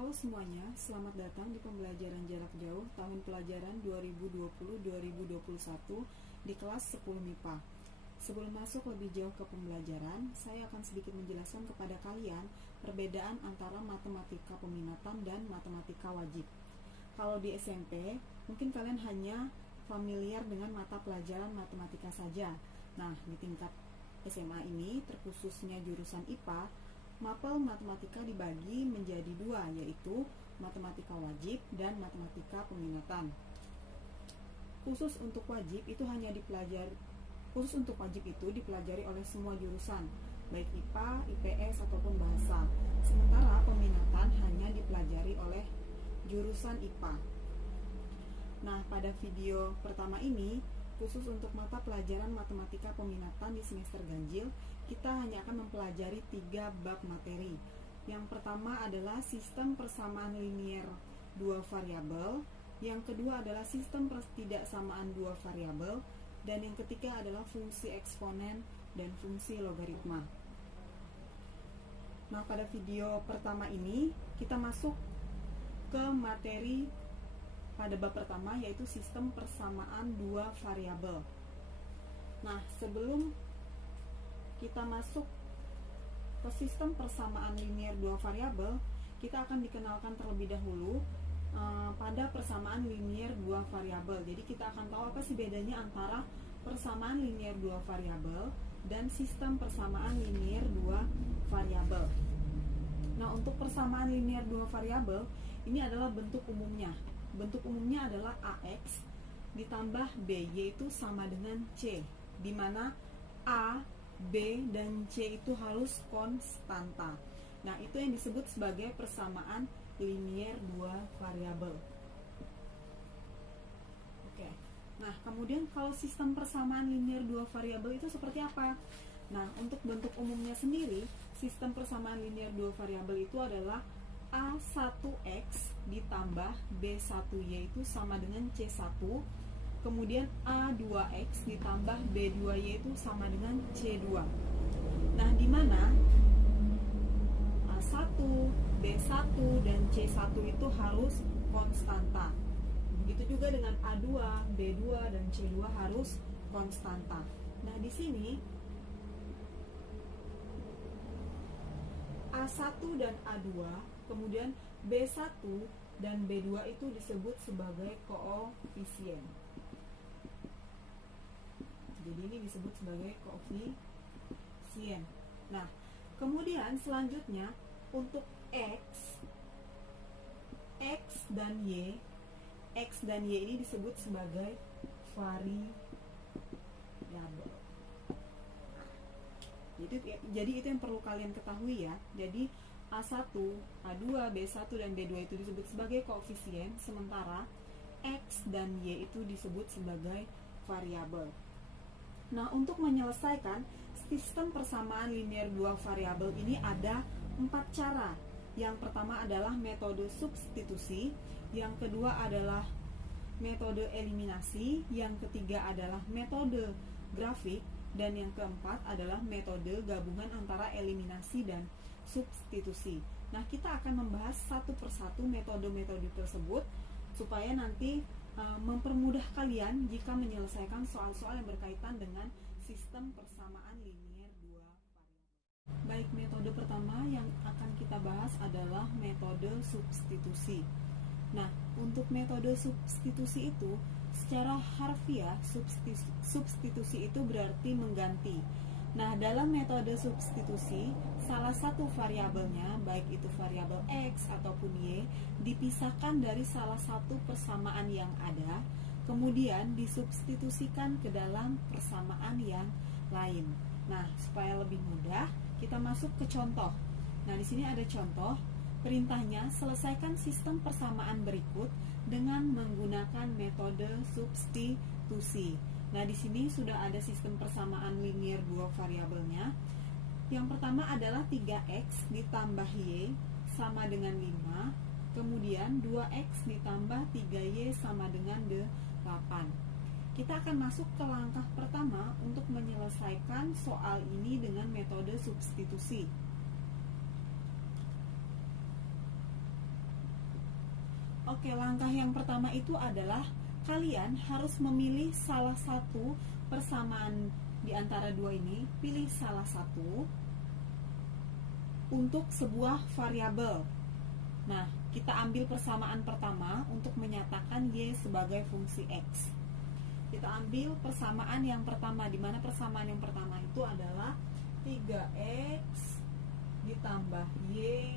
Halo semuanya, selamat datang di pembelajaran jarak jauh tahun pelajaran 2020-2021 di kelas 10 MIPA. Sebelum masuk lebih jauh ke pembelajaran, saya akan sedikit menjelaskan kepada kalian perbedaan antara matematika peminatan dan matematika wajib. Kalau di SMP, mungkin kalian hanya familiar dengan mata pelajaran matematika saja. Nah, di tingkat SMA ini, terkhususnya jurusan IPA, mapel matematika dibagi menjadi dua, yaitu matematika wajib dan matematika peminatan. Khusus untuk wajib itu dipelajari oleh semua jurusan, baik IPA, IPS ataupun bahasa. Sementara peminatan hanya dipelajari oleh jurusan IPA. Nah, pada video pertama ini, khusus untuk mata pelajaran matematika peminatan di semester ganjil, kita hanya akan mempelajari 3 bab materi. Yang pertama adalah sistem persamaan linier dua variabel, yang kedua adalah sistem ketidaksamaan dua variabel, dan yang ketiga adalah fungsi eksponen dan fungsi logaritma. Nah, pada video pertama ini kita masuk ke materi pada bab pertama, yaitu sistem persamaan dua variabel. Nah, sebelum kita masuk ke sistem persamaan linier dua variabel, kita akan dikenalkan terlebih dahulu pada persamaan linier dua variabel. Jadi kita akan tahu apa sih bedanya antara persamaan linier dua variabel dan sistem persamaan linier dua variabel. Nah, untuk persamaan linier dua variabel, ini adalah bentuk umumnya. Bentuk umumnya adalah AX ditambah B, yaitu sama dengan C, di mana A, B, dan C itu harus konstanta. Nah, itu yang disebut sebagai persamaan linier dua variabel. Oke. Nah, kemudian kalau sistem persamaan linier dua variabel itu seperti apa? Nah, untuk bentuk umumnya sendiri, sistem persamaan linier dua variabel itu adalah A1X ditambah B1Y itu sama dengan C1, kemudian A2X ditambah B2Y itu sama dengan C2. Nah, di mana A1, B1, dan C1 itu harus konstanta. Begitu juga dengan A2, B2, dan C2 harus konstanta. Nah, di sini A1 dan A2, kemudian B1 dan B2 itu disebut sebagai koefisien. Jadi ini disebut sebagai koefisien. Nah, kemudian selanjutnya untuk X dan Y ini disebut sebagai variabel. Jadi itu yang perlu kalian ketahui ya. Jadi A1, A2, B1, dan B2 itu disebut sebagai koefisien, sementara X dan Y itu disebut sebagai variabel. Nah, untuk menyelesaikan sistem persamaan linier dua variabel ini ada 4 cara. Yang pertama adalah metode substitusi, yang kedua adalah metode eliminasi, yang ketiga adalah metode grafik, dan yang keempat adalah metode gabungan antara eliminasi dan substitusi. Nah, kita akan membahas satu persatu metode-metode tersebut supaya nanti mempermudah kalian jika menyelesaikan soal-soal yang berkaitan dengan sistem persamaan linier dua variabel. Baik, metode pertama yang akan kita bahas adalah metode substitusi. Nah, untuk metode substitusi itu secara harfiah substitusi itu berarti mengganti. Nah, dalam metode substitusi, salah satu variabelnya, baik itu variabel X ataupun Y, dipisahkan dari salah satu persamaan yang ada, kemudian disubstitusikan ke dalam persamaan yang lain. Nah, supaya lebih mudah, kita masuk ke contoh. Nah, di sini ada contoh. Perintahnya, selesaikan sistem persamaan berikut dengan menggunakan metode substitusi. Nah, di sini sudah ada sistem persamaan linier dua variabelnya. Yang pertama adalah 3X ditambah Y sama dengan 5. Kemudian 2X ditambah 3Y sama dengan 8. Kita akan masuk ke langkah pertama untuk menyelesaikan soal ini dengan metode substitusi. Oke, langkah yang pertama itu adalah kalian harus memilih salah satu persamaan di antara dua ini. Pilih salah satu untuk sebuah variabel. Nah, kita ambil persamaan pertama untuk menyatakan Y sebagai fungsi X. Kita ambil persamaan yang pertama, di mana persamaan yang pertama itu adalah 3X ditambah Y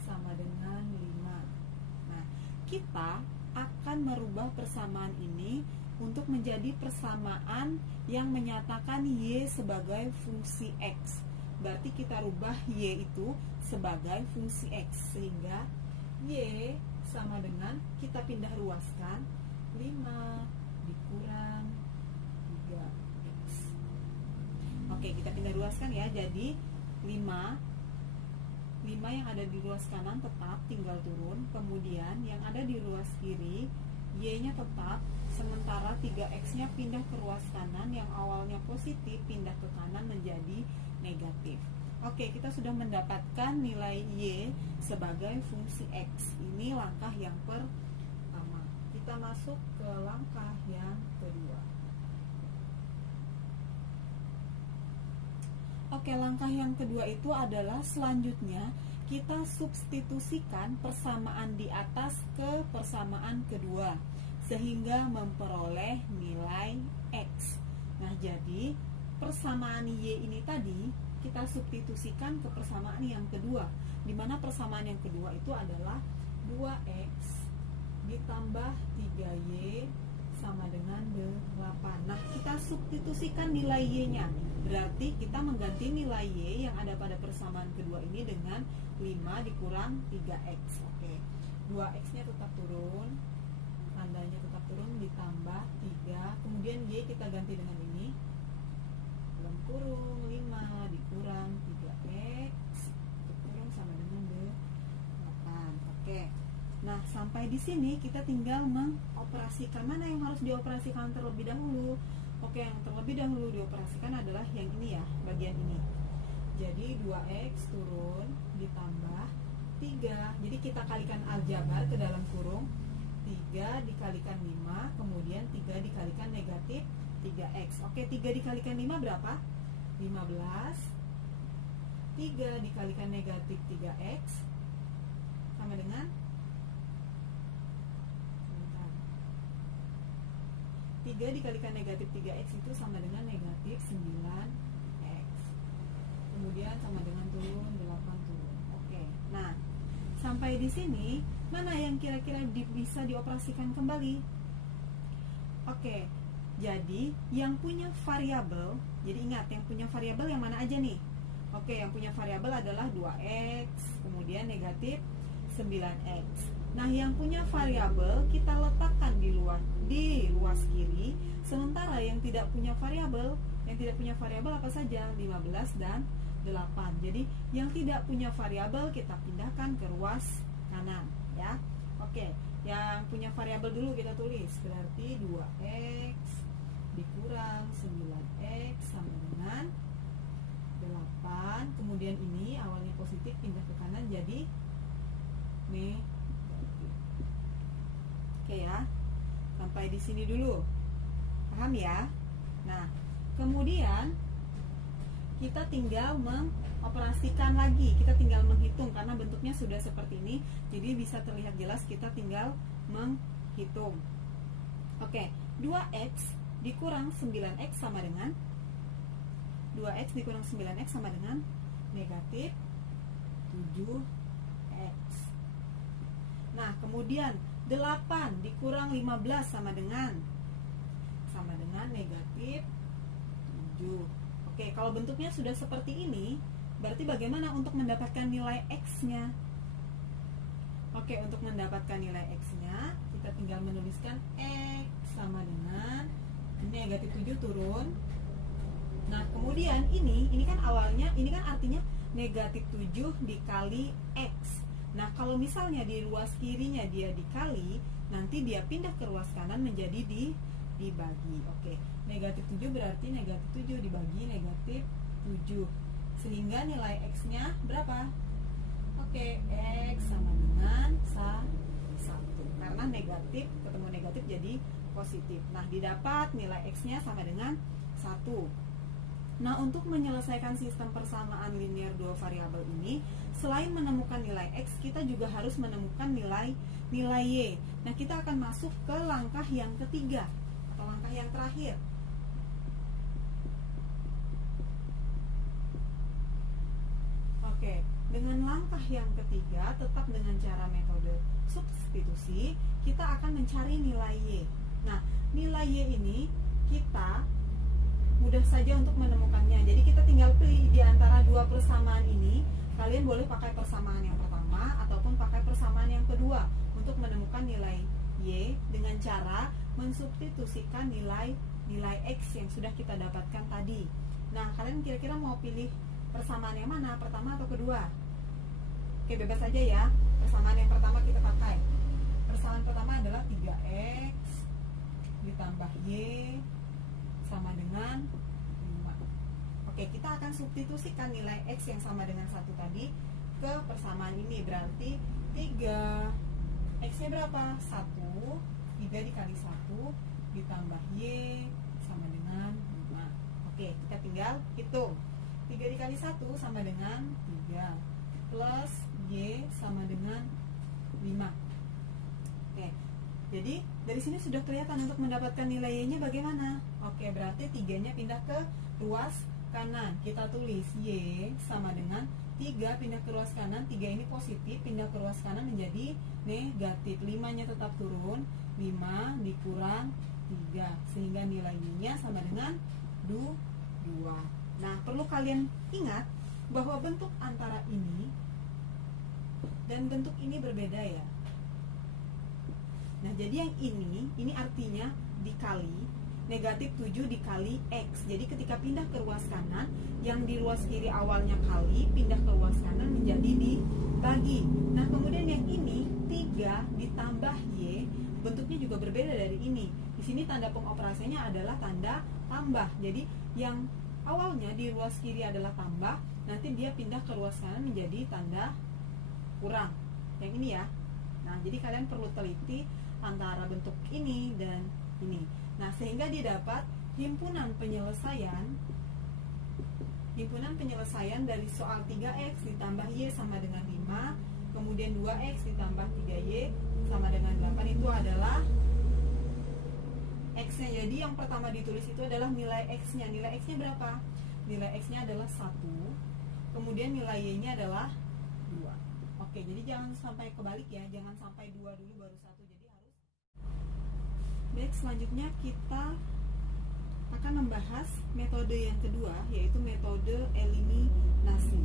sama dengan 5. Nah, kita akan merubah persamaan ini untuk menjadi persamaan yang menyatakan Y sebagai fungsi X. Berarti kita rubah Y itu sebagai fungsi X, sehingga Y sama dengan, kita pindah ruaskan, 5 dikurang 3X. Oke, kita pindah ruaskan ya. Jadi 5 yang ada di ruas kanan tetap tinggal turun. Kemudian yang ada di ruas kiri, Y-nya tetap, sementara 3X-nya pindah ke ruas kanan. Yang awalnya positif pindah ke kanan menjadi negatif. Oke, kita sudah mendapatkan nilai Y sebagai fungsi X. Ini langkah yang pertama. Kita masuk ke langkah yang kedua. Oke, langkah yang kedua itu adalah selanjutnya kita substitusikan persamaan di atas ke persamaan kedua sehingga memperoleh nilai X. Nah, jadi persamaan Y ini tadi kita substitusikan ke persamaan yang kedua, di mana persamaan yang kedua itu adalah 2X ditambah 3Y sama dengan 8. Nah, kita substitusikan nilai Y-nya. Berarti kita mengganti nilai Y yang ada pada persamaan kedua ini dengan 5 dikurang 3X. Oke. 2X-nya tetap turun, tandanya tetap turun, ditambah 3. Kemudian Y kita ganti dengan ini, dalam kurung 5 dikurang 3X kurung sama dengan 8. Oke. Nah, sampai di sini kita tinggal mengoperasikan. Mana yang harus dioperasikan terlebih dahulu? Oke, yang terlebih dahulu dioperasikan adalah yang ini ya, bagian ini. Jadi 2X turun ditambah 3. Jadi kita kalikan aljabar ke dalam kurung. 3 dikalikan 5, kemudian 3 dikalikan negatif 3X. Oke, 3 dikalikan 5 berapa? 15. 3 dikalikan negatif 3X sama dengan 3 dikalikan negatif 3X itu sama dengan negatif 9X. Kemudian sama dengan turun 8 turun. Oke. Nah, sampai di sini mana yang kira-kira bisa dioperasikan kembali? Oke. Jadi, yang punya variabel, jadi ingat yang punya variabel yang mana aja nih? Oke, yang punya variabel adalah 2X, kemudian negatif 9X. Nah, yang punya variabel kita letakkan di ruas kiri, sementara yang tidak punya variabel apa saja? 15 dan 8. Jadi, yang tidak punya variabel kita pindahkan ke ruas kanan, ya. Oke, yang punya variabel dulu kita tulis, berarti 2X dikurang 9X sama dengan 8. Kemudian ini awalnya positif pindah ke kanan jadi negatif. Oke ya, sampai di sini dulu, paham ya? Nah, kemudian kita tinggal mengoperasikan lagi, kita tinggal menghitung karena bentuknya sudah seperti ini, jadi bisa terlihat jelas. Kita tinggal menghitung. Oke, 2X dikurang 9X sama dengan 2X dikurang 9X sama dengan negatif 7X. Nah, kemudian 8 dikurang 15 sama dengan negatif 7. Oke, kalau bentuknya sudah seperti ini, berarti bagaimana untuk mendapatkan nilai X-nya? Oke, untuk mendapatkan nilai X-nya, kita tinggal menuliskan X sama dengan negatif 7 turun. Nah, kemudian ini kan awalnya, ini kan artinya negatif 7 dikali X. Nah, kalau misalnya di ruas kirinya dia dikali, nanti dia pindah ke ruas kanan menjadi dibagi. Oke, negatif 7 berarti negatif 7 dibagi negatif 7. Sehingga nilai X-nya berapa? Oke, X sama dengan 1. Karena kanan negatif, ketemu negatif jadi positif. Nah, didapat nilai X-nya sama dengan 1. Nah, untuk menyelesaikan sistem persamaan linear dua variabel ini, selain menemukan nilai X, kita juga harus menemukan nilai Y. Nah, kita akan masuk ke langkah yang ketiga atau langkah yang terakhir. Oke, dengan langkah yang ketiga, tetap dengan cara metode substitusi, kita akan mencari nilai Y. Nah, nilai Y ini kita mudah saja untuk menemukannya. Jadi kita tinggal pilih di antara dua persamaan ini. Kalian boleh pakai persamaan yang pertama ataupun pakai persamaan yang kedua untuk menemukan nilai Y dengan cara mensubstitusikan nilai X yang sudah kita dapatkan tadi. Nah, kalian kira-kira mau pilih persamaan yang mana? Pertama atau kedua? Oke, bebas saja ya. Persamaan yang pertama kita pakai. Persamaan pertama adalah 3X ditambah Y sama dengan 5. Oke, kita akan substitusikan nilai X yang sama dengan 1 tadi ke persamaan ini. Berarti 3 X-nya berapa? 1. 3 dikali 1 ditambah Y sama dengan 5. Oke, kita tinggal hitung. 3 dikali 1 sama dengan 3 plus Y sama dengan 5. Oke, jadi dari sini sudah kelihatan untuk mendapatkan nilai Y-nya bagaimana. Oke, berarti 3-nya pindah ke ruas kanan. Kita tulis Y sama dengan 3 pindah ke ruas kanan. 3 ini positif, pindah ke ruas kanan menjadi negatif. 5-nya tetap turun. 5 dikurang 3, sehingga nilai Y-nya sama dengan 2. Nah, perlu kalian ingat bahwa bentuk antara ini dan bentuk ini berbeda ya. Nah, jadi yang ini artinya dikali negatif 7 dikali X. Jadi ketika pindah ke ruas kanan, yang di ruas kiri awalnya kali, pindah ke ruas kanan menjadi dibagi. Nah, kemudian yang ini 3 ditambah Y, bentuknya juga berbeda dari ini. Di sini tanda pengoperasiannya adalah tanda tambah. Jadi yang awalnya di ruas kiri adalah tambah, nanti dia pindah ke ruas kanan menjadi tanda kurang. Yang ini ya. Nah, jadi kalian perlu teliti antara bentuk ini dan ini. Nah, sehingga didapat himpunan penyelesaian dari soal 3X ditambah Y sama dengan 5, kemudian 2X ditambah 3Y sama dengan 8, itu adalah X-nya. Jadi yang pertama ditulis itu adalah nilai X-nya. Nilai X-nya berapa? Nilai X-nya adalah 1, kemudian nilai Y-nya adalah 2. Oke, jadi jangan sampai kebalik ya, jangan sampai 2 dulu baru 1, jadi harus. Baik, selanjutnya kita akan membahas metode yang kedua, yaitu metode eliminasi.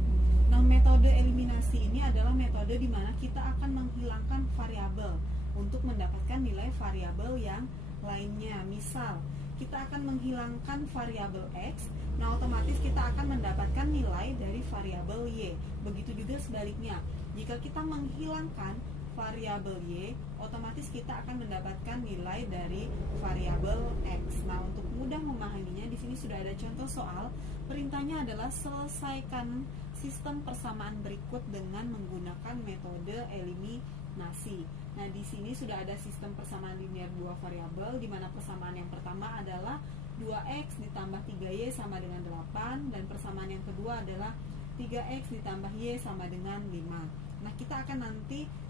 Nah, metode eliminasi ini adalah metode di mana kita akan menghilangkan variabel untuk mendapatkan nilai variabel yang lainnya. Misal, kita akan menghilangkan variabel X, nah otomatis kita akan mendapatkan nilai dari variabel Y. Begitu juga sebaliknya. Jika kita menghilangkan variabel Y, otomatis kita akan mendapatkan nilai dari variabel X. Nah, untuk mudah memahaminya, di sini sudah ada contoh soal. Perintahnya adalah selesaikan sistem persamaan berikut dengan menggunakan metode eliminasi. Nah, di sini sudah ada sistem persamaan linear dua variabel, di mana persamaan yang pertama adalah 2X ditambah 3Y sama dengan 8, dan persamaan yang kedua adalah 3X ditambah Y sama dengan 5. Nah, kita akan nanti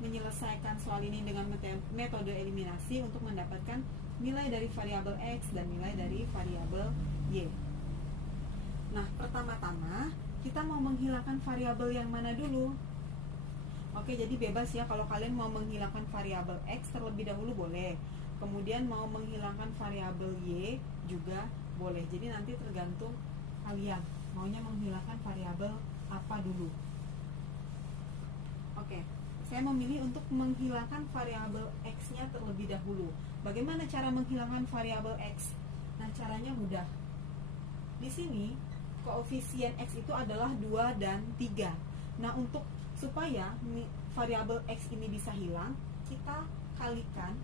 menyelesaikan soal ini dengan metode eliminasi untuk mendapatkan nilai dari variabel X dan nilai dari variabel Y. Nah, pertama-tama kita mau menghilangkan variabel yang mana dulu? Oke, jadi bebas ya, kalau kalian mau menghilangkan variabel X terlebih dahulu boleh. Kemudian mau menghilangkan variabel Y juga boleh. Jadi nanti tergantung kalian maunya menghilangkan variabel apa dulu. Oke, saya memilih untuk menghilangkan variabel X-nya terlebih dahulu. Bagaimana cara menghilangkan variabel X? Nah, caranya mudah. Di sini koefisien X itu adalah 2 dan 3. Nah, supaya variabel X ini bisa hilang, kita kalikan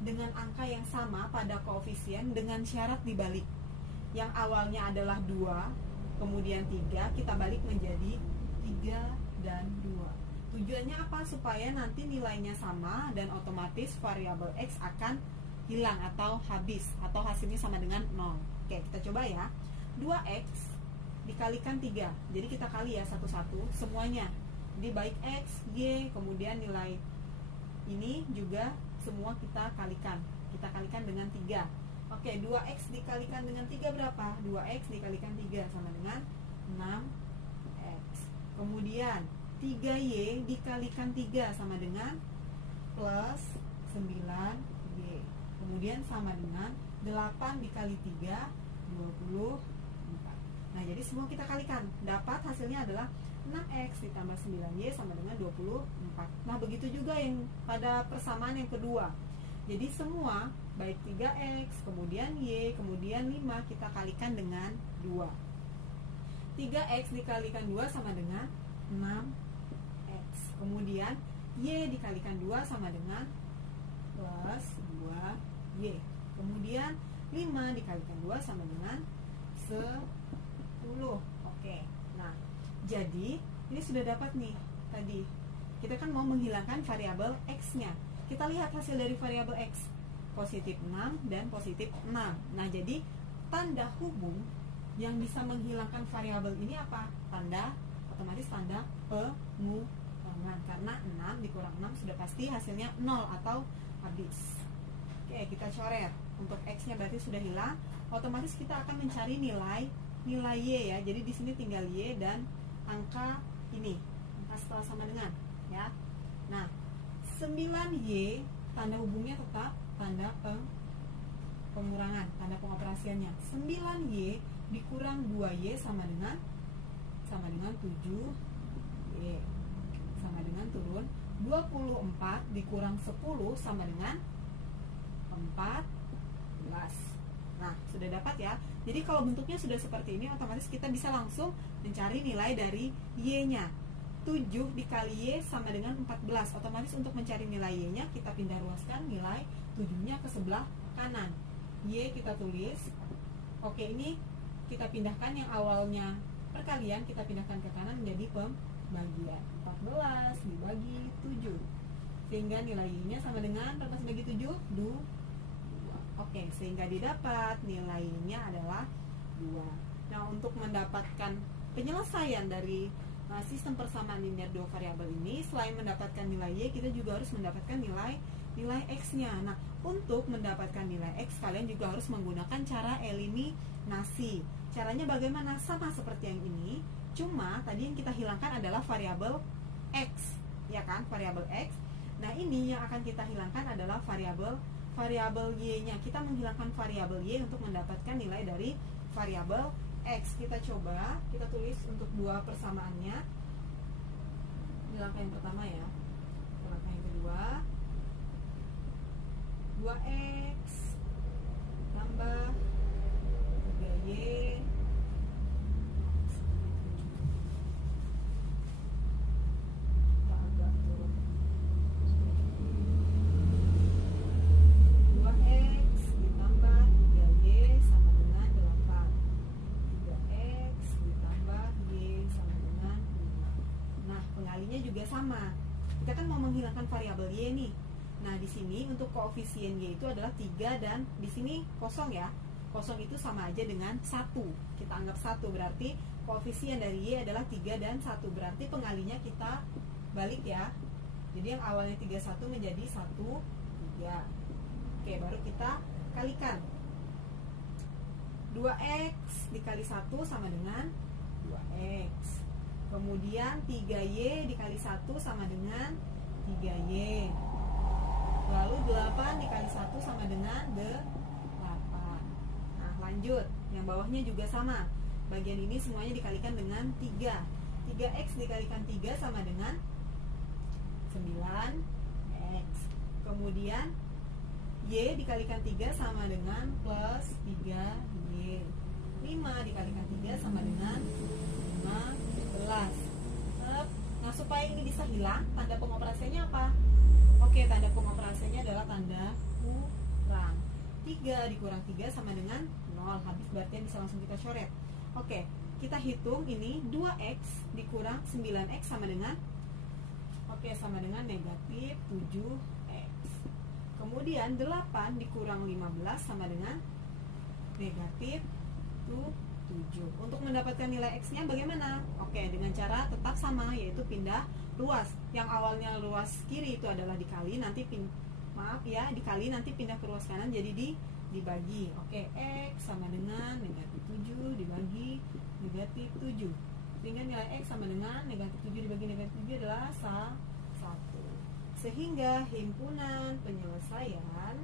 dengan angka yang sama pada koefisien dengan syarat dibalik. Yang awalnya adalah 2, kemudian 3, kita balik menjadi 3 dan 2. Tujuannya apa? Supaya nanti nilainya sama dan otomatis variabel X akan hilang atau habis, atau hasilnya sama dengan 0. Oke, kita coba ya. 2X dikalikan 3. Jadi kita kali ya satu-satu semuanya. Jadi baik X, Y, kemudian nilai ini juga semua kita kalikan. Kita kalikan dengan 3. Oke, 2X dikalikan dengan 3 berapa? 2X dikalikan 3 sama dengan 6X. Kemudian 3Y dikalikan 3 sama dengan plus 9Y. Kemudian sama dengan 8 dikali 3, 24. Nah, jadi semua kita kalikan. Dapat hasilnya adalah 6X ditambah 9Y sama dengan 24. Nah, begitu juga yang pada persamaan yang kedua. Jadi semua, baik 3X, kemudian Y, kemudian 5, kita kalikan dengan 2. 3X dikalikan 2 sama dengan 6X. Kemudian Y dikalikan 2 sama dengan plus 2Y. Kemudian 5 dikalikan 2 sama dengan 10. Oke. Nah, jadi ini sudah dapat nih tadi. Kita kan mau menghilangkan variabel X-nya. Kita lihat hasil dari variabel X. Positif 6 dan positif 6. Nah, jadi tanda hubung yang bisa menghilangkan variabel ini apa? Otomatis tanda pengurangan. Karena 6 dikurang 6 sudah pasti hasilnya 0 atau habis. Oke, kita coret. Untuk X-nya berarti sudah hilang. Otomatis kita akan mencari nilai Y ya. Jadi di sini tinggal Y dan angka ini, angka setelah sama dengan ya. Nah, 9Y tanda hubungnya tetap tanda pengurangan, tanda pengoperasiannya. 9Y dikurang 2Y sama dengan 7Y. Sama dengan turun 24 dikurang 10 sama dengan 14. Nah, sudah dapat ya. Jadi kalau bentuknya sudah seperti ini, otomatis kita bisa langsung mencari nilai dari Y-nya. 7 dikali Y sama dengan 14. Otomatis untuk mencari nilai Y-nya, kita pindah ruaskan nilai 7-nya ke sebelah kanan. Y kita tulis. Oke, ini kita pindahkan yang awalnya perkalian, kita pindahkan ke kanan menjadi pembagian. 14 dibagi 7. Sehingga nilai Y-nya sama dengan 14 bagi 7, 2. Oke, sehingga didapat nilainya adalah 2. Nah, untuk mendapatkan penyelesaian dari sistem persamaan linear dua variabel ini, selain mendapatkan nilai Y, kita juga harus mendapatkan nilai X-nya. Nah, untuk mendapatkan nilai X, kalian juga harus menggunakan cara eliminasi. Caranya bagaimana? Sama seperti yang ini, cuma tadi yang kita hilangkan adalah variabel X, ya kan? Variabel X. Nah, ini yang akan kita hilangkan adalah variabel Y-nya. Kita menghilangkan variabel Y untuk mendapatkan nilai dari variabel X. Kita coba, kita tulis untuk dua persamaannya. Ini langkah yang pertama ya. Langkah yang kedua, 2X tambah 3Y sama. Kita kan mau menghilangkan variabel Y nih. Nah, di sini untuk koefisien Y itu adalah 3 dan di sini kosong ya. Kosong itu sama aja dengan 1. Kita anggap 1, berarti koefisien dari Y adalah 3 dan 1. Berarti pengalinya kita balik ya. Jadi yang awalnya 31 menjadi 1, 3. Oke, baru kita kalikan. 2X dikali 1 sama dengan 2X. Kemudian 3Y dikali 1 sama dengan 3Y. Lalu 8 dikali 1 sama dengan 8. Nah, lanjut. Yang bawahnya juga sama. Bagian ini semuanya dikalikan dengan 3. 3X dikalikan 3 sama dengan 9X. Kemudian Y dikalikan 3 sama dengan plus 3Y. 5 dikalikan 3 sama dengan 15. Nah, supaya ini bisa hilang, tanda pengoperasiannya apa? Oke, tanda pengoperasiannya adalah tanda kurang. 3 dikurang 3 sama dengan 0. Habis, berarti bisa langsung kita coret. Oke, kita hitung ini 2X dikurang 9X sama dengan, Oke, sama dengan negatif 7x. Kemudian 8 dikurang 15 sama dengan negatif 7. Untuk mendapatkan nilai x-nya bagaimana? Oke, dengan cara tetap sama, yaitu pindah ruas. Yang awalnya ruas kiri itu adalah dikali, nanti dikali, nanti pindah ke ruas kanan jadi dibagi. Oke, x sama dengan negatif 7 dibagi negatif 7. Sehingga nilai x sama dengan negatif 7 dibagi negatif 7 adalah 1. Sehingga himpunan penyelesaian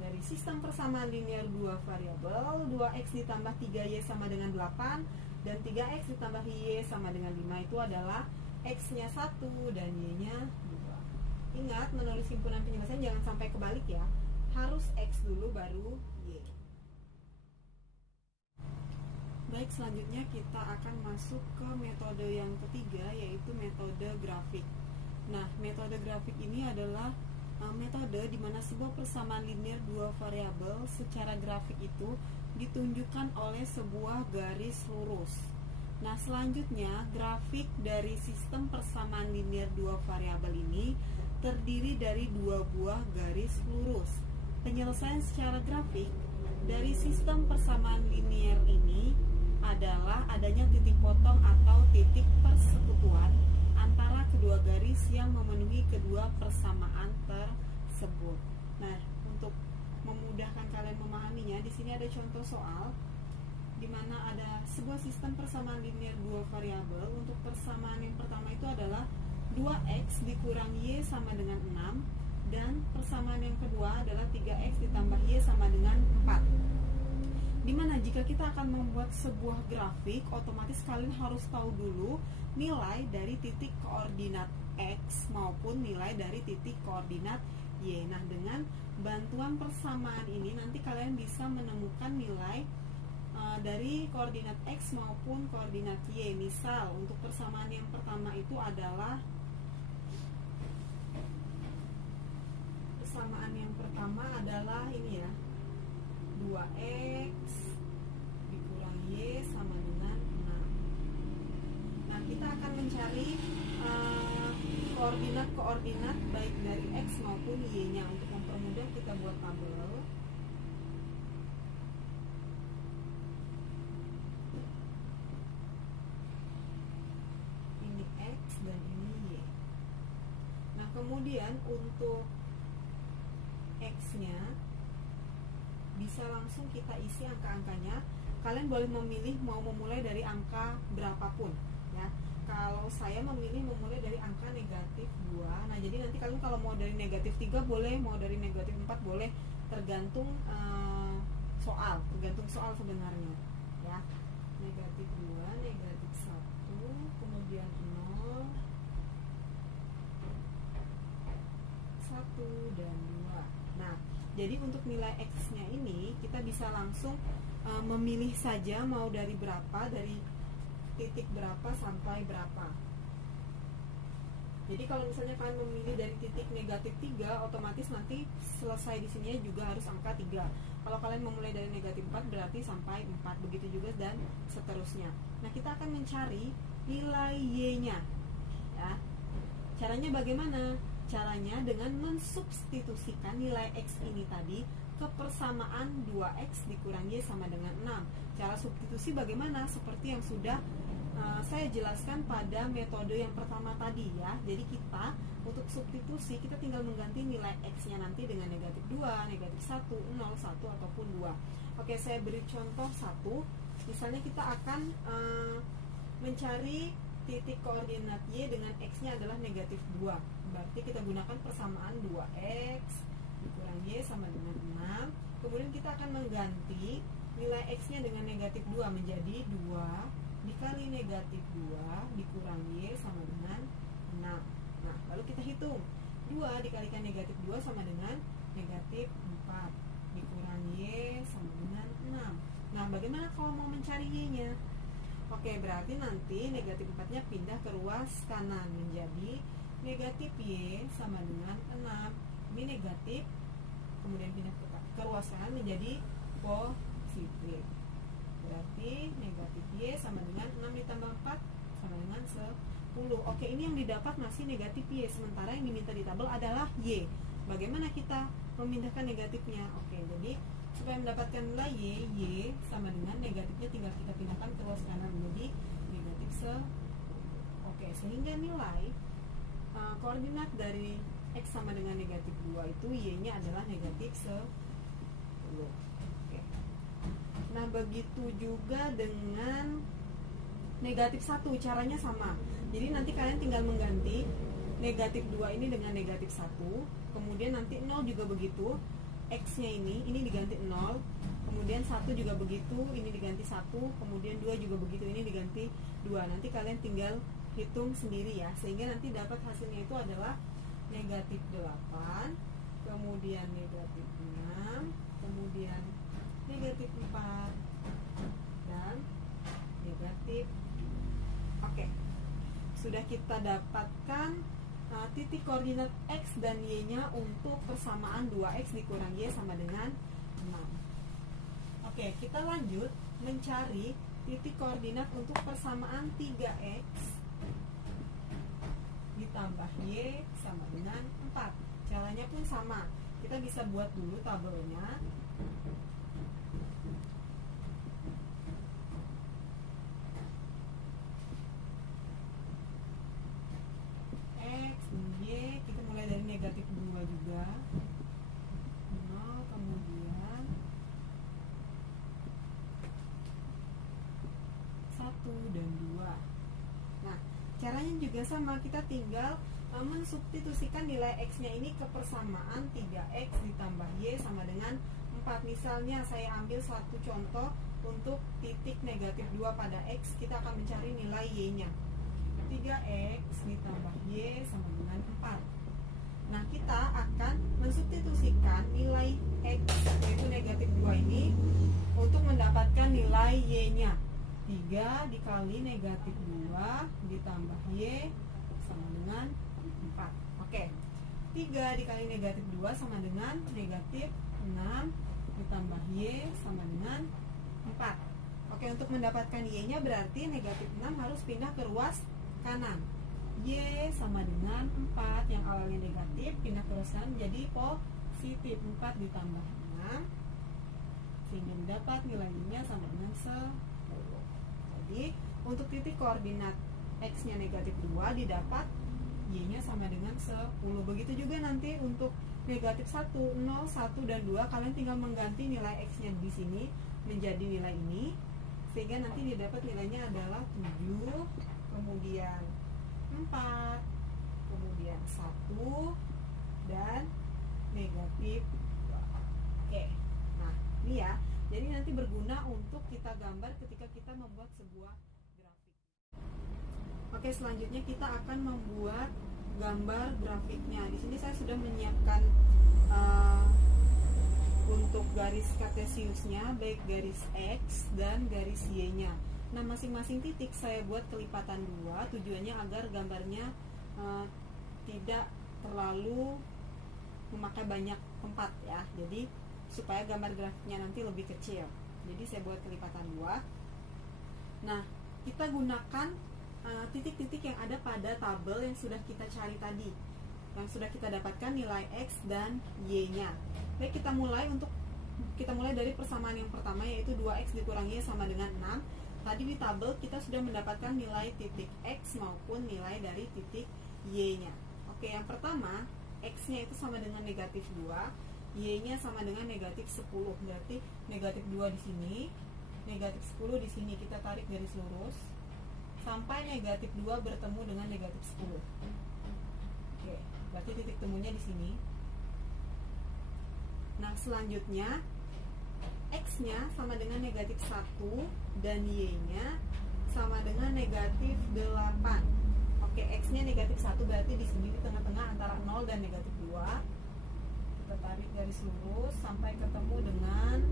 dari sistem persamaan linear 2 variabel, 2x ditambah 3y sama dengan 8 dan 3x ditambah y sama dengan 5 itu adalah x-nya 1 dan y-nya 2. Ingat, menulis himpunan penyelesaian jangan sampai kebalik ya. Harus x dulu baru y. Baik, selanjutnya kita akan masuk ke metode yang ketiga, yaitu metode grafik. Nah, metode grafik ini adalah metode di mana sebuah persamaan linear 2 variabel secara grafik itu ditunjukkan oleh sebuah garis lurus. Nah, selanjutnya grafik dari sistem persamaan linear 2 variabel ini terdiri dari 2 buah garis lurus. Penyelesaian secara grafik dari sistem persamaan linear ini adalah adanya titik potong atau titik persekutuan antara kedua garis yang memenuhi kedua persamaan tersebut. Nah, untuk memudahkan kalian memahaminya, di sini ada contoh soal di mana ada sebuah sistem persamaan linear 2 variabel. Untuk persamaan yang pertama itu adalah 2x dikurang y sama dengan 6, dan persamaan yang kedua adalah 3x ditambah y sama dengan 4. Dimana jika kita akan membuat sebuah grafik, otomatis kalian harus tahu dulu nilai dari titik koordinat x maupun nilai dari titik koordinat y. Nah, dengan bantuan persamaan ini nanti kalian bisa menemukan nilai dari koordinat x maupun koordinat y. Misal untuk persamaan yang pertama itu adalah ini ya, 2x dikurang y sama dengan 6. Nah, kita akan mencari koordinat-koordinat baik dari x maupun y-nya. Untuk mempermudah kita buat tabel. Ini x dan ini y. Nah, kemudian untuk x-nya bisa langsung kita isi angka-angkanya. Kalian boleh memilih mau memulai dari angka berapapun ya. Kalau saya memilih memulai dari angka negatif 2. Nah, jadi nanti kalian kalau mau dari negatif 3 boleh, mau dari negatif 4 boleh, tergantung soal sebenarnya ya. Negatif 2, negatif 1, kemudian 0, 1 dan 2. Nah, jadi untuk nilai x-nya ini kita bisa langsung memilih saja mau dari berapa, dari titik berapa sampai berapa. Jadi kalau misalnya kalian memilih dari titik negatif 3, otomatis nanti selesai di sini juga harus angka 3. Kalau kalian memulai dari negatif 4 berarti sampai 4, begitu juga dan seterusnya. Nah, kita akan mencari nilai y-nya ya. Caranya bagaimana? Caranya dengan mensubstitusikan nilai x ini tadi ke persamaan 2x dikurang y sama dengan 6. Cara substitusi bagaimana? Seperti yang sudah saya jelaskan pada metode yang pertama tadi ya. Jadi kita untuk substitusi kita tinggal mengganti nilai x-nya nanti dengan negatif 2, negatif 1, 0, 1 ataupun 2. Oke, saya beri contoh 1. Misalnya kita akan mencari titik koordinat y dengan x-nya adalah negatif 2. Berarti kita gunakan persamaan 2x dikurang y sama dengan 6. Kemudian kita akan mengganti nilai x-nya dengan negatif 2 menjadi 2 dikali negatif 2 dikurang y sama dengan 6. Nah, lalu kita hitung 2 dikalikan negatif 2 sama dengan negatif 4 dikurang y sama dengan 6. Nah, bagaimana kalau mau mencari y-nya? Oke, berarti nanti negatif 4-nya pindah ke ruas kanan menjadi negatif y sama dengan 6. Ini negatif, kemudian pindah ke ruas kanan menjadi positif. Berarti negatif y sama dengan 6 ditambah 4 sama dengan 10. 10. Oke, ini yang didapat masih negatif Y, sementara yang diminta di tabel adalah Y. Bagaimana kita memindahkan negatifnya? Oke, jadi supaya mendapatkan nilai Y sama dengan negatifnya tinggal kita pindahkan ke ruas kanan menjadi negatif 10. Oke, sehingga nilai koordinat dari X sama dengan negatif 2 itu Y-nya adalah negatif 10. Oke. Nah, begitu juga dengan negatif 1, caranya sama. Jadi nanti kalian tinggal mengganti negatif 2 ini dengan negatif 1. Kemudian nanti 0 juga begitu. X-nya ini diganti 0. Kemudian 1 juga begitu, ini diganti 1. Kemudian 2 juga begitu, ini diganti 2. Nanti kalian tinggal hitung sendiri ya. Sehingga nanti dapat hasilnya itu adalah negatif 8, kemudian negatif 6, kemudian negatif 4, dan negatif. Oke, sudah kita dapatkan titik koordinat X dan Y-nya untuk persamaan 2X dikurang Y sama dengan 6. Oke, kita lanjut mencari titik koordinat untuk persamaan 3X ditambah Y sama dengan 4. Caranya pun sama. Kita bisa buat dulu tabelnya. X, Y, kita mulai dari negatif 2 juga. 0, kemudian 1 dan 2. Nah, caranya juga sama, kita tinggal mensubstitusikan nilai X-nya ini ke persamaan 3X ditambah Y sama dengan 4. Misalnya saya ambil satu contoh untuk titik negatif 2 pada X, kita akan mencari nilai Y-nya. 3X ditambah Y sama dengan 4. Nah, kita akan mensubstitusikan nilai X, yaitu negatif 2 ini, untuk mendapatkan nilai Y-nya. 3 dikali negatif 2 ditambah Y sama dengan 4. Oke, 3 dikali negatif 2 sama dengan negatif 6 ditambah Y sama dengan 4. Oke, untuk mendapatkan Y-nya berarti negatif 6 harus pindah ke ruas kanan. Y sama dengan 4, yang awalnya negatif pindah ke ruas kanan menjadi positif. 4 ditambah 6 sehingga dapat nilainya sama dengan 10. Jadi untuk titik koordinat X-nya negatif 2 didapat Y-nya sama dengan 10. Begitu juga nanti untuk negatif 1, 0, 1, dan 2, kalian tinggal mengganti nilai X-nya di sini menjadi nilai ini, sehingga nanti didapat nilainya adalah 7, kemudian 4, kemudian 1, dan negatif 2. Oke, nah ini ya. Jadi nanti berguna untuk kita gambar ketika kita membuat sebuah grafik. Oke, selanjutnya kita akan membuat gambar grafiknya. Di sini saya sudah menyiapkan untuk garis kartesiusnya, baik garis X dan garis Y-nya. Nah, masing-masing titik saya buat kelipatan 2, tujuannya agar gambarnya tidak terlalu memakai banyak tempat ya. Jadi supaya gambar grafiknya nanti lebih kecil. Jadi saya buat kelipatan 2. Nah, kita gunakan titik-titik yang ada pada tabel yang sudah kita cari tadi, yang sudah kita dapatkan nilai X dan Y-nya. Baik, kita mulai dari persamaan yang pertama, yaitu 2X dikurang Y sama dengan 6. Tadi di tabel kita sudah mendapatkan nilai titik X maupun nilai dari titik Y-nya. Oke, yang pertama X-nya itu sama dengan negatif 2, Y-nya sama dengan negatif 10. Berarti negatif 2 di sini, negatif 10 di sini. Kita tarik garis lurus sampai negatif 2 bertemu dengan negatif 10. Oke, berarti titik temunya di sini. Nah, selanjutnya X-nya sama dengan negatif 1 dan Y-nya sama dengan negatif 8. Oke, X-nya negatif 1 berarti di sini di tengah-tengah antara 0 dan negatif 2. Kita tarik garis lurus sampai ketemu dengan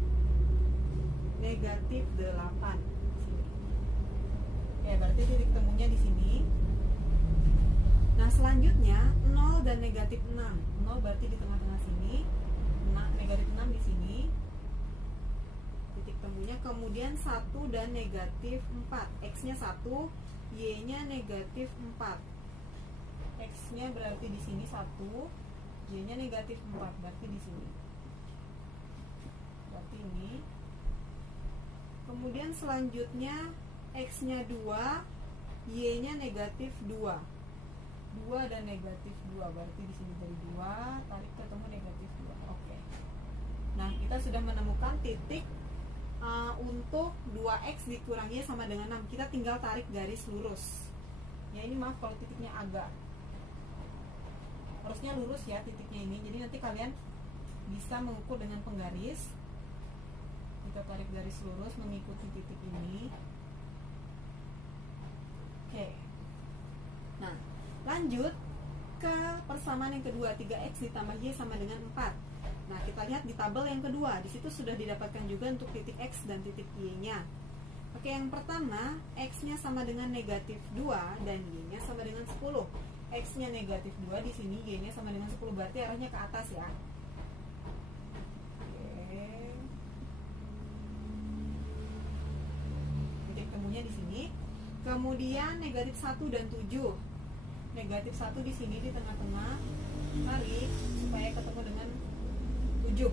negatif 8. Oke, berarti titik temunya di sini. Nah, selanjutnya 0 dan negatif 6. 0 berarti di tengah-tengah sini. Nah, negatif 6 di sini. Titik temunya. Kemudian 1 dan negatif 4. X-nya 1, Y-nya negatif 4. X-nya berarti di sini 1, Y-nya negatif 4, berarti di sini. Berarti ini. Kemudian selanjutnya X-nya 2, Y-nya negatif 2. 2 dan negatif 2, berarti di sini dari 2 tarik ketemu negatif 2. Oke. Nah, kita sudah menemukan titik untuk 2x dikurangi sama dengan 6. Kita tinggal tarik garis lurus. Ya, ini maaf kalau titiknya agak, harusnya lurus ya titiknya ini. Jadi nanti kalian bisa mengukur dengan penggaris. Kita tarik garis lurus mengikuti titik ini. Oke. Nah, lanjut ke persamaan yang kedua, 3x ditambah y sama dengan 4. Nah, kita lihat di tabel yang kedua, di situ sudah didapatkan juga untuk titik x dan titik y-nya. Oke, yang pertama, x-nya sama dengan negatif 2 dan y-nya sama dengan 10. X-nya negatif 2 di sini, y-nya sama dengan 10, berarti arahnya ke atas ya. Oke. Titik temunya di sini. Kemudian negatif 1 dan 7. Negatif 1 di sini di tengah-tengah. Tarik supaya ketemu dengan 7.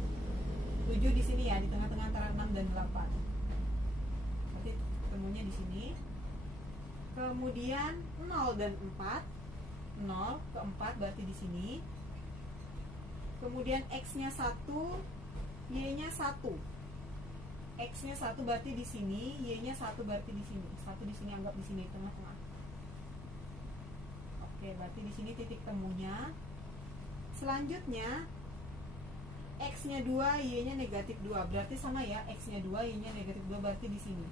7 di sini ya, di tengah-tengah antara 6 dan 8. Berarti ketemunya di sini. Kemudian 0 dan 4. 0 ke 4 berarti di sini. Kemudian x-nya 1, y-nya 1. X-nya 1 berarti di sini, y-nya 1 berarti di sini. 1 di sini, anggap di sini tengah-tengah. Oke, berarti di sini titik temunya. Selanjutnya x-nya 2, y-nya negatif 2. Berarti sama ya, x-nya 2, y-nya negatif 2, berarti di sini.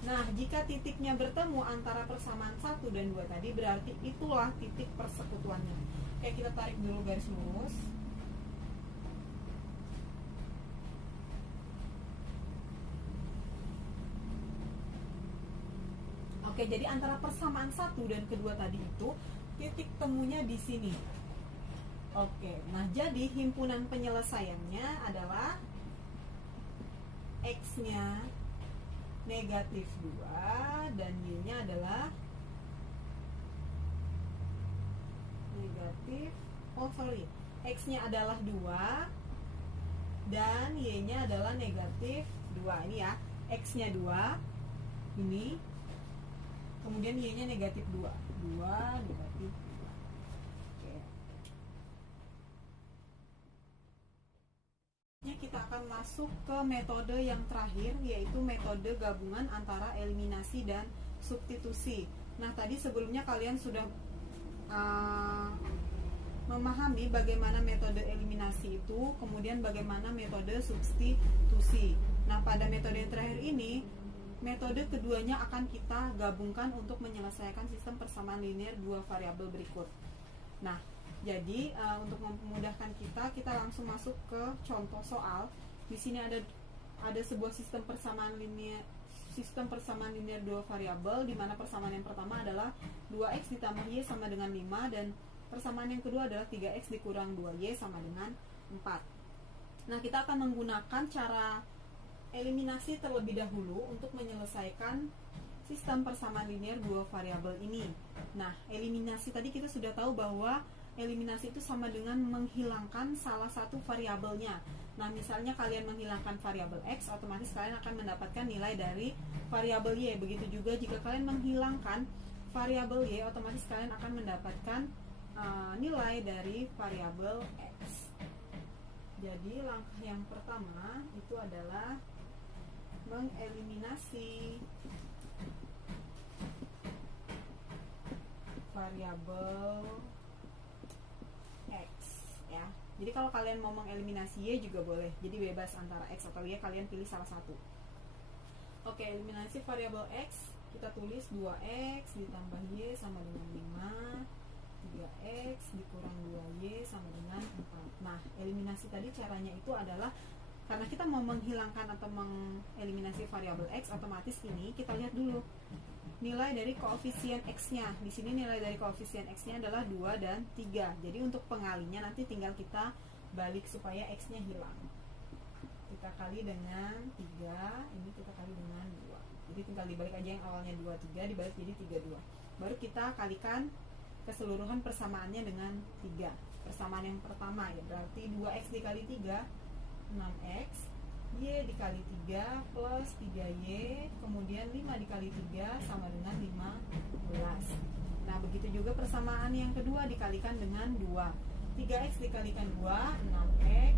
Nah, jika titiknya bertemu antara persamaan 1 dan 2 tadi, berarti itulah titik persekutuannya. Oke, kita tarik dulu garis lurus. Oke, jadi antara persamaan 1 dan kedua tadi itu, titik temunya di sini. Oke, nah jadi himpunan penyelesaiannya adalah X-nya negatif 2 dan Y-nya adalah negatif, X-nya adalah 2 dan Y-nya adalah negatif 2. Ini ya, X-nya 2, ini, kemudian Y-nya negatif 2. 2 negatif 2. Oke. Kita akan masuk ke metode yang terakhir, yaitu metode gabungan antara eliminasi dan substitusi. Nah, tadi sebelumnya kalian sudah memahami bagaimana metode eliminasi itu, kemudian bagaimana metode substitusi. Nah, pada metode yang terakhir ini, metode keduanya akan kita gabungkan untuk menyelesaikan sistem persamaan linear dua variabel berikut. Nah, jadi untuk memudahkan kita langsung masuk ke contoh soal. Di sini ada sebuah sistem persamaan linear dua variabel, di mana persamaan yang pertama adalah 2x ditambah y sama dengan 5, dan persamaan yang kedua adalah 3x dikurang 2y sama dengan 4. Nah, kita akan menggunakan cara eliminasi terlebih dahulu untuk menyelesaikan sistem persamaan linear dua variabel ini. Nah, eliminasi tadi kita sudah tahu bahwa eliminasi itu sama dengan menghilangkan salah satu variabelnya. Nah, misalnya kalian menghilangkan variabel x, otomatis kalian akan mendapatkan nilai dari variabel y. Begitu juga jika kalian menghilangkan variabel y, otomatis kalian akan mendapatkan nilai dari variabel x. Jadi langkah yang pertama itu adalah mengeliminasi variabel x ya. Jadi kalau kalian mau mengeliminasi y juga boleh. Jadi bebas antara x atau y, kalian pilih salah satu. Oke, eliminasi variabel x, kita tulis 2x ditambah y sama dengan 5, 3x dikurang 2y sama dengan 4. Nah, eliminasi tadi caranya itu adalah karena kita mau menghilangkan atau mengeliminasi variabel x, otomatis ini kita lihat dulu nilai dari koefisien x-nya. Di sini nilai dari koefisien x-nya adalah 2 dan 3. Jadi untuk pengalinya nanti tinggal kita balik supaya x-nya hilang. kita kali dengan 3, ini kita kali dengan 2. Jadi tinggal dibalik aja, yang awalnya 23 dibalik jadi 32. Baru kita kalikan keseluruhan persamaannya dengan 3. Persamaan yang pertama ya, berarti 2x dikali 3 6x, y dikali 3 plus 3y, kemudian 5 dikali 3 sama dengan 15. Nah begitu juga persamaan yang kedua dikalikan dengan 2. 3x dikalikan 2 6x,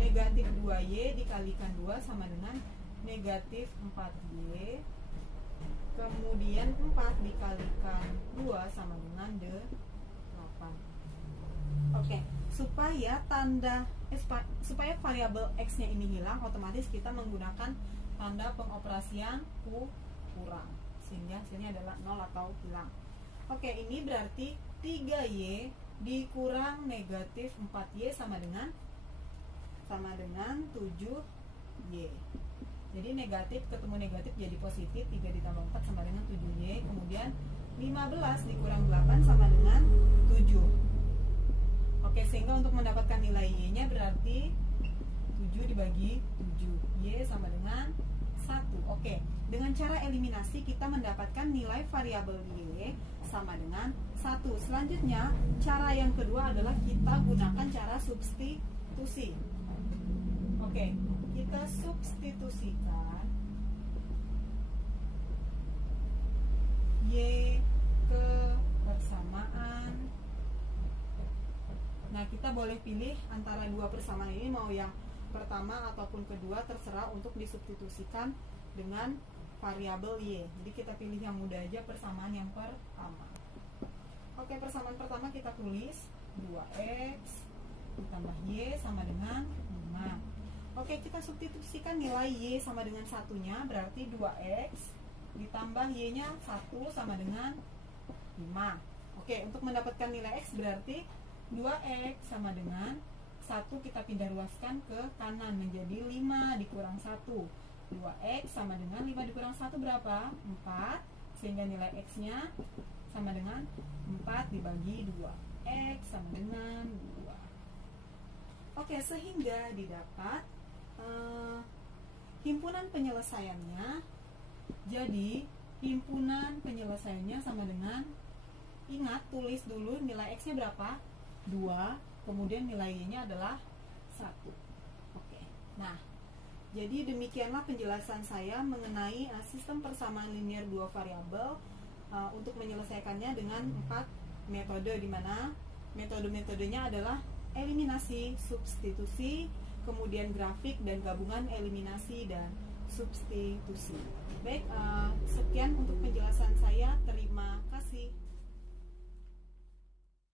negatif 2y dikalikan 2 sama dengan negatif 4y, kemudian 4 dikalikan 2 sama dengan 8. Oke, supaya supaya variabel x-nya ini hilang, otomatis kita menggunakan tanda pengoperasian kurang, sehingga hasilnya adalah 0 atau hilang. Oke, ini berarti 3y dikurang negatif 4y sama dengan 7y. Jadi negatif ketemu negatif jadi positif, 3 ditambah 4 sama dengan 7y. Kemudian 15 dikurang 8 sama dengan 7. Oke, sehingga untuk mendapatkan nilai y-nya berarti 7 dibagi 7, y sama dengan 1. Oke, dengan cara eliminasi kita mendapatkan nilai variabel y sama dengan 1. Selanjutnya, cara yang kedua adalah kita gunakan cara substitusi. Oke, kita substitusikan y ke persamaan. Nah, kita boleh pilih antara dua persamaan ini, mau yang pertama ataupun kedua, terserah untuk disubstitusikan dengan variabel y. Jadi kita pilih yang mudah aja, persamaan yang pertama. Oke, persamaan pertama kita tulis 2x ditambah y sama dengan 5. Oke, kita substitusikan nilai y sama dengan 1-nya, berarti 2x ditambah y-nya 1 sama dengan 5. Oke, untuk mendapatkan nilai x berarti 2x sama dengan 1 kita pindah ruaskan ke kanan menjadi 5 dikurang 1. 2x sama dengan 5 dikurang 1 berapa? 4. Sehingga nilai x-nya sama dengan 4 dibagi 2. X sama dengan 2. Oke, sehingga didapat himpunan penyelesaiannya. Jadi himpunan penyelesaiannya sama dengan, ingat tulis dulu nilai x-nya berapa? 2, kemudian nilai y-nya adalah 1. Oke. Nah, jadi demikianlah penjelasan saya mengenai sistem persamaan linear dua variabel untuk menyelesaikannya dengan 4 metode, di mana metode-metodenya adalah eliminasi, substitusi, kemudian grafik, dan gabungan eliminasi dan substitusi. Baik, sekian untuk penjelasan saya. Terima kasih.